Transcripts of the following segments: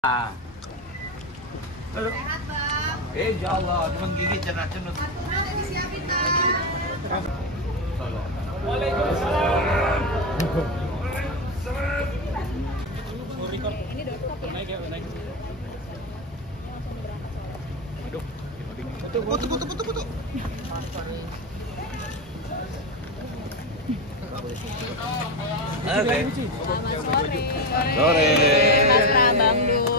Ah. Sehat, Bang. Ya Allah, menggigit cenut-cenut. Udah disiapin, Bang. Waalaikumsalam. Ini doorstop ya? Naik. Foto. Oke. Selamat sore. Sore. Mas Prabang Dul.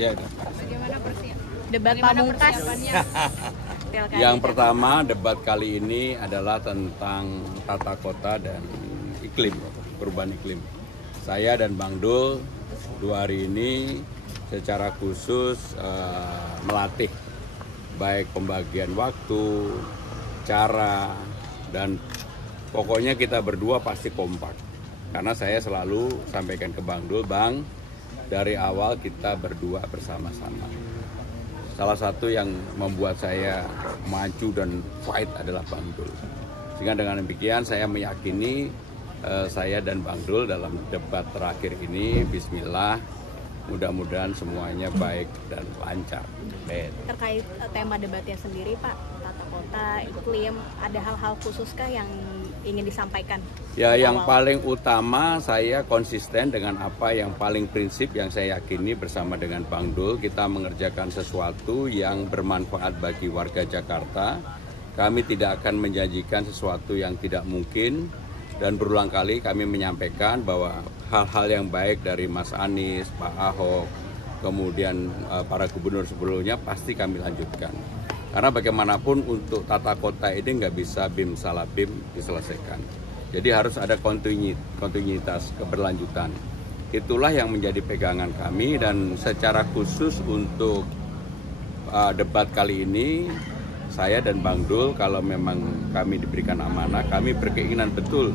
Ya. Bagaimana Debat pamungkas. persiapannya? Pilkada. Yang pertama, debat kali ini adalah tentang tata kota dan iklim, perubahan iklim. Saya dan Bang Dul 2 hari ini secara khusus melatih baik pembagian waktu, cara, dan pokoknya kita berdua pasti kompak. Karena saya selalu sampaikan ke Bang Dul, Bang, dari awal kita berdua bersama-sama. Salah satu yang membuat saya maju dan fight adalah Bang Dul. Sehingga dengan demikian saya meyakini saya dan Bang Dul dalam debat terakhir ini, bismillah, mudah-mudahan semuanya baik dan lancar. Terkait tema debatnya sendiri, Pak, tata kota, iklim, ada hal-hal khususkah yang ingin disampaikan? Ya, yang paling utama saya konsisten dengan apa yang paling prinsip yang saya yakini bersama dengan Bang Dul. Kita mengerjakan sesuatu yang bermanfaat bagi warga Jakarta. Kami tidak akan menjanjikan sesuatu yang tidak mungkin. Dan berulang kali kami menyampaikan bahwa hal-hal yang baik dari Mas Anies, Pak Ahok, kemudian para gubernur sebelumnya pasti kami lanjutkan. Karena bagaimanapun untuk tata kota ini nggak bisa bim salah bim diselesaikan. Jadi harus ada kontinuitas, keberlanjutan. Itulah yang menjadi pegangan kami, dan secara khusus untuk debat kali ini, saya dan Bang Dul, kalau memang kami diberikan amanah, kami berkeinginan betul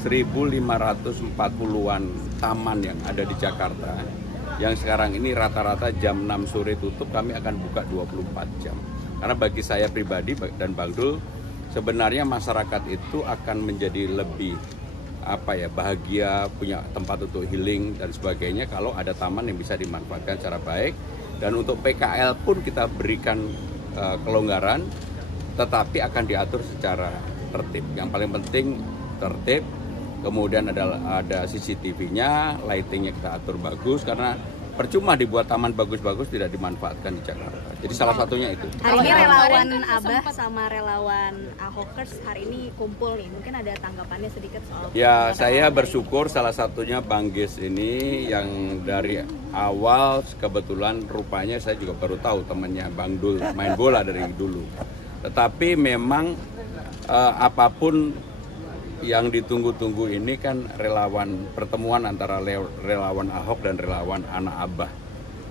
1.540-an taman yang ada di Jakarta, yang sekarang ini rata-rata jam 6 sore tutup, kami akan buka 24 jam. Karena bagi saya pribadi dan Bang Dul, sebenarnya masyarakat itu akan menjadi lebih bahagia, punya tempat untuk healing dan sebagainya kalau ada taman yang bisa dimanfaatkan secara baik. Dan untuk PKL pun kita berikan kelonggaran, tetapi akan diatur secara tertib. Yang paling penting tertib, kemudian ada CCTV-nya, lighting-nya kita atur bagus, karena percuma dibuat taman bagus-bagus tidak dimanfaatkan di Jakarta. Jadi salah satunya itu. Hari ini relawan Abah sama relawan Ahokers hari ini kumpul nih. Mungkin ada tanggapannya sedikit soal. Ya, saya bersyukur salah satunya Bang Gis ini yang dari awal kebetulan rupanya saya juga baru tahu temannya Bang Dul main bola dari dulu. Tetapi memang apapun yang ditunggu-tunggu ini kan relawan, pertemuan antara relawan Ahok dan relawan anak Abah.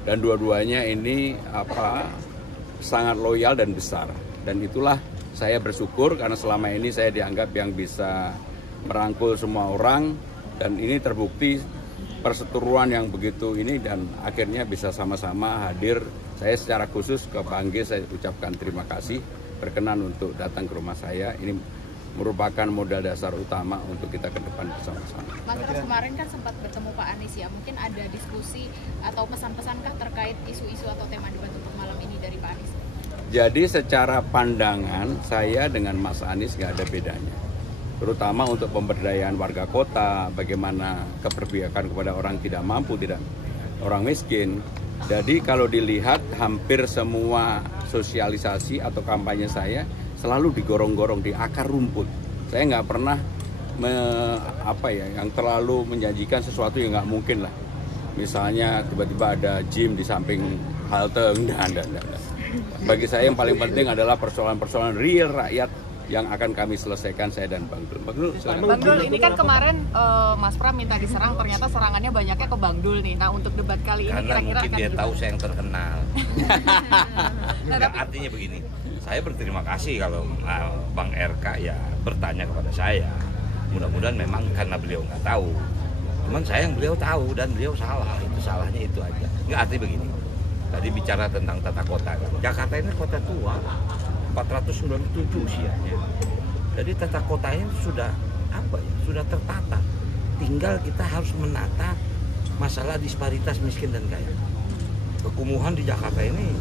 Dan dua-duanya ini sangat loyal dan besar. Dan itulah saya bersyukur karena selama ini saya dianggap yang bisa merangkul semua orang, dan ini terbukti perseteruan yang begitu ini, dan akhirnya bisa sama-sama hadir. Saya secara khusus ke Bang G saya ucapkan terima kasih berkenan untuk datang ke rumah saya. Ini merupakan modal dasar utama untuk kita ke depan bersama-sama. Mas, terus kemarin kan sempat bertemu Pak Anies ya, mungkin ada diskusi atau pesan-pesankah terkait isu-isu atau tema debat untuk malam ini dari Pak Anies? Jadi secara pandangan saya dengan Mas Anies nggak ada bedanya. Terutama untuk pemberdayaan warga kota, bagaimana keberpihakan kepada orang tidak mampu, orang miskin. Jadi kalau dilihat hampir semua sosialisasi atau kampanye saya selalu digorong-gorong di akar rumput. Saya nggak pernah yang terlalu menjanjikan sesuatu yang nggak mungkin lah. Misalnya tiba-tiba ada gym di samping halte, dan. Bagi saya yang paling penting adalah persoalan-persoalan real rakyat yang akan kami selesaikan, saya dan Bang Dul. Bang Dul, ini kan kemarin Mas Pram minta diserang, ternyata serangannya banyaknya ke Bang Dul nih. Nah, untuk debat kali ini Karena kira-kira mungkin akan dia gimana? tahu saya yang terkenal. Nah, artinya begini, saya berterima kasih kalau Bang RK ya bertanya kepada saya. Mudah-mudahan memang karena beliau nggak tahu. Cuman sayang beliau tahu dan beliau salah. Itu salahnya itu aja. Nggak, artinya begini. Tadi bicara tentang tata kota. Jakarta ini kota tua, 497 usianya. Jadi tata kotanya sudah sudah tertata. Tinggal kita harus menata masalah disparitas miskin dan kaya. kekumuhan di Jakarta ini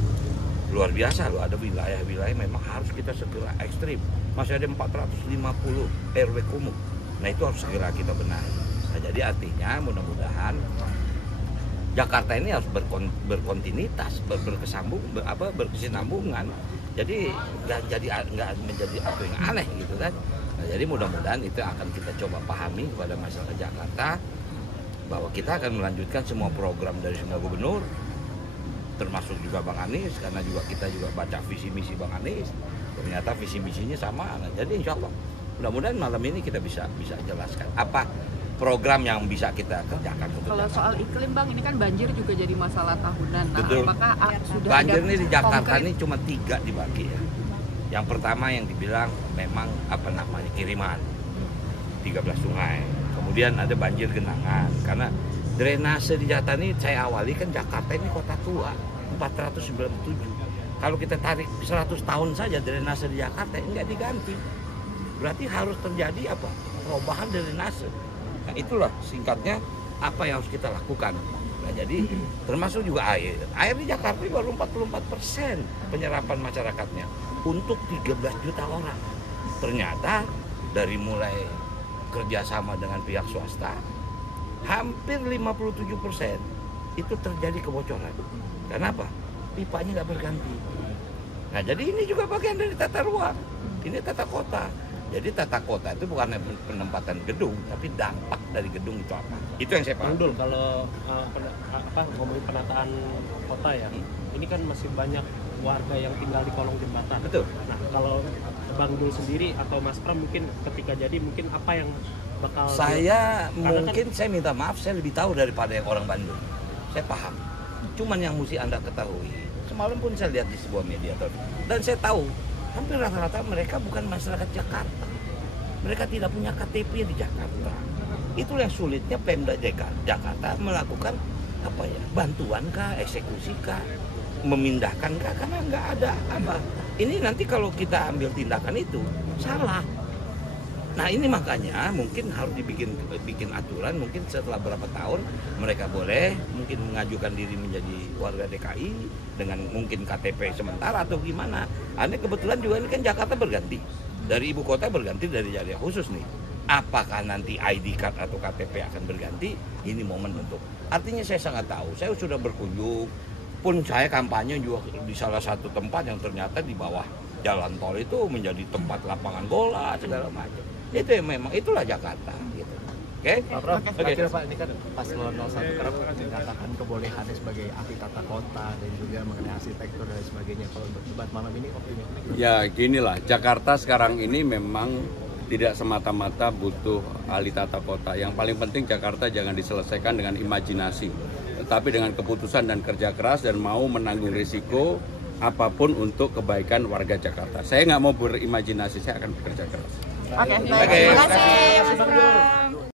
luar biasa loh. Ada wilayah-wilayah memang harus kita segera ekstrim. Masih ada 450 RW kumuh. Nah itu harus segera kita benahi. Nah jadi artinya mudah-mudahan Jakarta ini harus berkontinuitas, berkesinambungan. Jadi nggak menjadi apa yang aneh gitu kan. Nah, jadi mudah-mudahan itu akan kita coba pahami kepada masyarakat Jakarta bahwa kita akan melanjutkan semua program dari semua gubernur, termasuk juga Bang Anies, karena juga kita juga baca visi misi Bang Anies, ternyata visi misinya sama. Nah, jadi insya Allah mudah-mudahan malam ini kita bisa jelaskan apa program yang bisa kita kerjakan. Kalau soal iklim Bang, ini kan banjir juga jadi masalah tahunan. Nah, betul. apakah sudah Banjir ada ini di Jakarta konkret? ini cuma 3 dibagi ya. Yang pertama yang dibilang memang kiriman 13 sungai. Kemudian ada banjir genangan karena drainase di Jakarta ini saya awali kan Jakarta ini kota tua 497. Kalau kita tarik 100 tahun saja drainase di Jakarta ini nggak diganti. Berarti harus terjadi apa? Perubahan drainase. Nah itulah singkatnya apa yang harus kita lakukan. Nah jadi termasuk juga air. Air di Jakarta baru 44% penyerapan masyarakatnya untuk 13 juta orang. Ternyata dari mulai kerjasama dengan pihak swasta, hampir 57% itu terjadi kebocoran. Kenapa? Pipanya nggak berganti. Nah jadi ini juga bagian dari tata ruang. Ini tata kota. Jadi tata kota itu bukan penempatan gedung, tapi dampak dari gedung itu apa? Itu yang saya paham. Bang Dul, kalau ngomongin penataan kota ya, ini kan masih banyak warga yang tinggal di kolong jembatan. Betul. Nah, kalau Bang Dul sendiri atau Mas Pram mungkin ketika jadi mungkin apa yang bakal Saya mungkin kan, saya minta maaf, saya lebih tahu daripada yang orang Bandung. Saya paham. Cuman yang mesti Anda ketahui, semalam pun saya lihat di sebuah media dan saya tahu hampir rata-rata mereka bukan masyarakat Jakarta. Mereka tidak punya KTP di Jakarta. Itulah yang sulitnya Pemda Jakarta melakukan apa ya? Bantuan kah, eksekusi kah, memindahkan kah, karena nggak ada apa. Ini nanti kalau kita ambil tindakan itu salah. Nah ini makanya mungkin harus bikin aturan, mungkin setelah berapa tahun mereka boleh mungkin mengajukan diri menjadi warga DKI dengan mungkin KTP sementara atau gimana. Ini kebetulan juga ini kan Jakarta berganti, dari ibu kota berganti dari daerah khusus nih. Apakah nanti ID card atau KTP akan berganti? Ini momen untuk. Artinya saya sangat tahu, saya sudah berkunjung, pun saya kampanye juga di salah satu tempat yang ternyata di bawah jalan tol itu menjadi tempat lapangan bola segala macam. Itu yang memang itulah Jakarta gitu. Oke? Pak Pram, terakhir Pak, ini kan paslon 01 kerap menyatakan kebolehannya sebagai ahli tata kota dan juga mengenai arsitektur dan sebagainya. Kalau untuk debat malam ini optimisme? Ya ginilah, Jakarta sekarang ini memang tidak semata-mata butuh ahli tata kota. Yang paling penting Jakarta jangan diselesaikan dengan imajinasi, tetapi dengan keputusan dan kerja keras dan mau menanggung risiko apapun untuk kebaikan warga Jakarta. Saya nggak mau berimajinasi, saya akan bekerja keras. Oke, baik. Oke. Terima kasih Mas Pram.